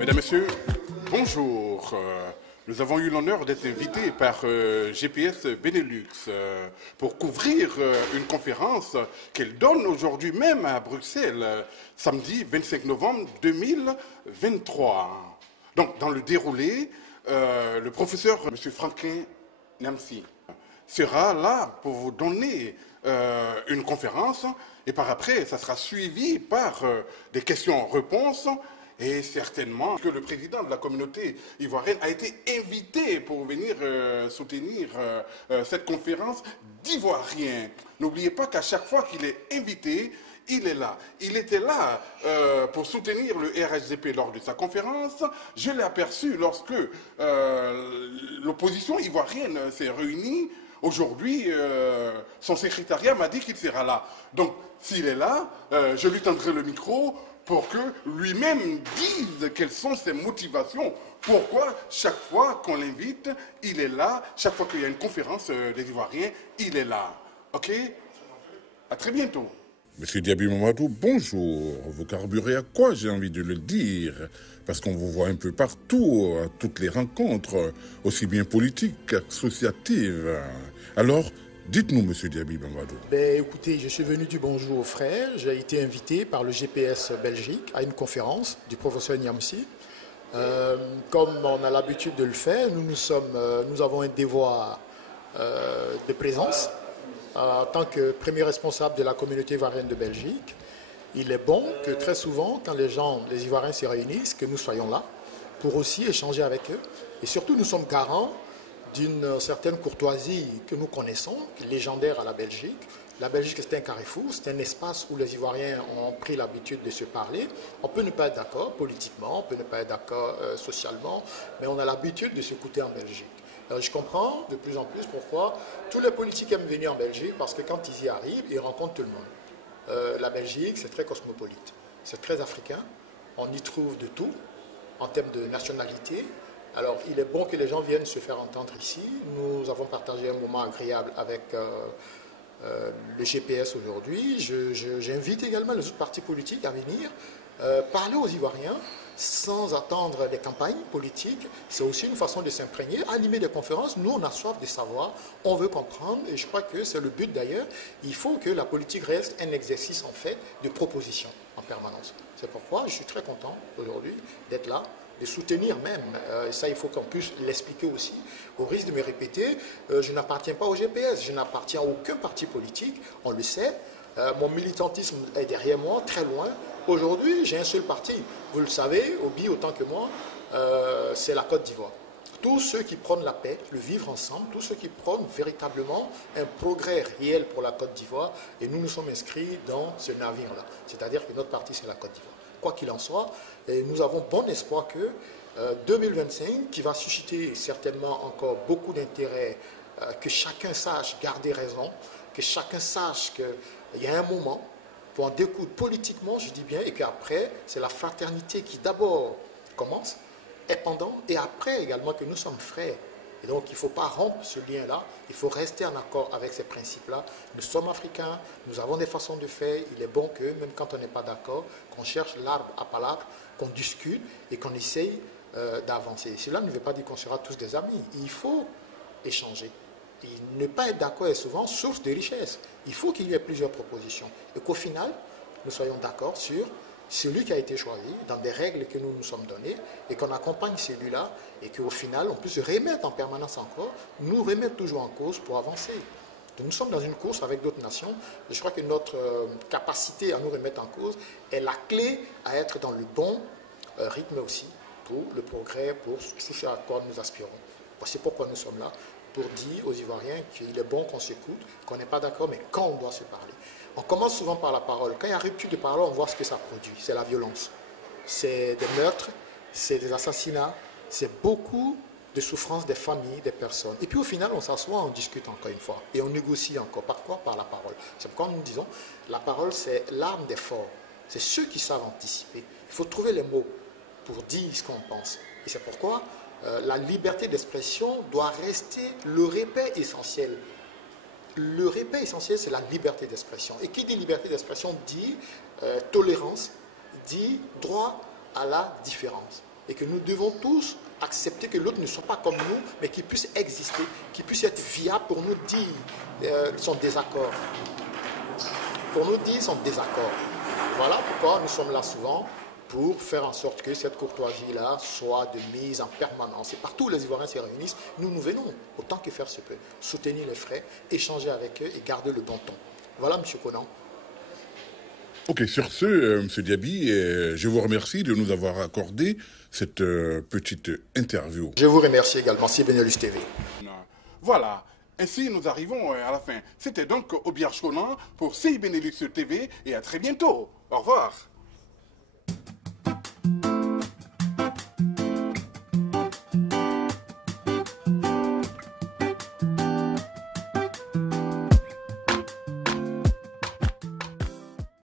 Mesdames, Messieurs, bonjour. Nous avons eu l'honneur d'être invités par GPS Benelux pour couvrir une conférence qu'elle donne aujourd'hui même à Bruxelles, samedi 25 novembre 2023. Donc, dans le déroulé, le professeur M. Franklin Nyamsi sera là pour vous donner une conférence et par après, ça sera suivi par des questions-réponses. Et certainement que le président de la communauté ivoirienne a été invité pour venir soutenir cette conférence d'Ivoiriens. N'oubliez pas qu'à chaque fois qu'il est invité, il est là. Il était là pour soutenir le RHDP lors de sa conférence. Je l'ai aperçu lorsque l'opposition ivoirienne s'est réunie. Aujourd'hui, son secrétariat m'a dit qu'il sera là. Donc, s'il est là, je lui tendrai le micro pour que lui-même dise quelles sont ses motivations. Pourquoi chaque fois qu'on l'invite, il est là. Chaque fois qu'il y a une conférence des Ivoiriens, il est là. OK? À très bientôt. Monsieur Diaby Mamadou, bonjour. Vous carburez à quoi, j'ai envie de le dire? Parce qu'on vous voit un peu partout, à toutes les rencontres, aussi bien politiques qu'associatives. Alors, dites-nous, monsieur Diaby Mamadou. Écoutez, je suis venu du bonjour aux frères. J'ai été invité par le GPS Belgique à une conférence du professeur Nyamsi. Comme on a l'habitude de le faire, nous avons un devoir de présence. En tant que premier responsable de la communauté ivoirienne de Belgique, il est bon que très souvent, quand les Ivoiriens se réunissent, que nous soyons là pour aussi échanger avec eux. Et surtout, nous sommes garants d'une certaine courtoisie que nous connaissons, légendaire à la Belgique. La Belgique, c'est un carrefour, c'est un espace où les Ivoiriens ont pris l'habitude de se parler. On peut ne pas être d'accord politiquement, on peut ne pas être d'accord socialement, mais on a l'habitude de s'écouter en Belgique. Alors, je comprends de plus en plus pourquoi tous les politiques aiment venir en Belgique, parce que quand ils y arrivent, ils rencontrent tout le monde. La Belgique, c'est très cosmopolite, c'est très africain, on y trouve de tout en termes de nationalité. Alors, il est bon que les gens viennent se faire entendre ici. Nous avons partagé un moment agréable avec le GPS aujourd'hui. J'invite également les autres partis politiques à venir parler aux Ivoiriens sans attendre des campagnes politiques. C'est aussi une façon de s'imprégner, animer des conférences. Nous, on a soif de savoir, on veut comprendre, et je crois que c'est le but d'ailleurs. Il faut que la politique reste un exercice en fait de proposition en permanence. C'est pourquoi je suis très content aujourd'hui d'être là, de soutenir même, et ça il faut qu'on puisse l'expliquer aussi, au risque de me répéter, je n'appartiens pas au GPS, je n'appartiens à aucun parti politique, on le sait, mon militantisme est derrière moi, très loin. Aujourd'hui, j'ai un seul parti, vous le savez, Obi autant que moi, c'est la Côte d'Ivoire. Tous ceux qui prônent la paix, le vivre ensemble, tous ceux qui prônent véritablement un progrès réel pour la Côte d'Ivoire, et nous nous sommes inscrits dans ce navire-là. C'est-à-dire que notre parti, c'est la Côte d'Ivoire. Quoi qu'il en soit, et nous avons bon espoir que 2025, qui va susciter certainement encore beaucoup d'intérêt, que chacun sache garder raison, que chacun sache qu'il y a un moment pour en découdre politiquement, je dis bien, et qu'après, c'est la fraternité qui d'abord commence, est pendant, et après également que nous sommes frères. Et donc, il ne faut pas rompre ce lien-là, il faut rester en accord avec ces principes-là. Nous sommes africains, nous avons des façons de faire, il est bon que, même quand on n'est pas d'accord, qu'on cherche l'arbre à palabres, qu'on discute et qu'on essaye d'avancer. Cela ne veut pas dire qu'on sera tous des amis, il faut échanger. Et ne pas être d'accord est souvent source de richesse. Il faut qu'il y ait plusieurs propositions et qu'au final, nous soyons d'accord sur celui qui a été choisi, dans des règles que nous nous sommes données, et qu'on accompagne celui-là, et qu'au final, on puisse remettre en permanence encore, nous remettre toujours en cause pour avancer. Donc, nous sommes dans une course avec d'autres nations, et je crois que notre capacité à nous remettre en cause est la clé à être dans le bon rythme aussi, pour le progrès, pour tout ce à quoi nous aspirons. Voici pourquoi nous sommes là, pour dire aux Ivoiriens qu'il est bon qu'on s'écoute, qu'on n'est pas d'accord, mais quand on doit se parler. On commence souvent par la parole. Quand il y a rupture de parole, on voit ce que ça produit. C'est la violence. C'est des meurtres, c'est des assassinats, c'est beaucoup de souffrances des familles, des personnes. Et puis au final, on s'assoit, on discute encore une fois. Et on négocie encore. Par quoi? Par la parole. C'est pourquoi nous disons, la parole, c'est l'arme des forts. C'est ceux qui savent anticiper. Il faut trouver les mots pour dire ce qu'on pense. Et c'est pourquoi la liberté d'expression doit rester le repère essentiel. Le repère essentiel, c'est la liberté d'expression. Et qui dit liberté d'expression dit tolérance, dit droit à la différence. et que nous devons tous accepter que l'autre ne soit pas comme nous, mais qu'il puisse exister, qu'il puisse être viable pour nous dire son désaccord. Pour nous dire son désaccord. Voilà pourquoi nous sommes là souvent, pour faire en sorte que cette courtoisie-là soit de mise en permanence. Et partout où les Ivoiriens se réunissent, nous venons, autant que faire se peut, soutenir les frères, échanger avec eux et garder le bon ton. Voilà, M. Conan. Ok, sur ce, M. Diaby, je vous remercie de nous avoir accordé cette petite interview. Je vous remercie également, c'est Benelux TV. Voilà, ainsi nous arrivons à la fin. C'était donc Obiar Chonan pour CI Benelux TV et à très bientôt. Au revoir.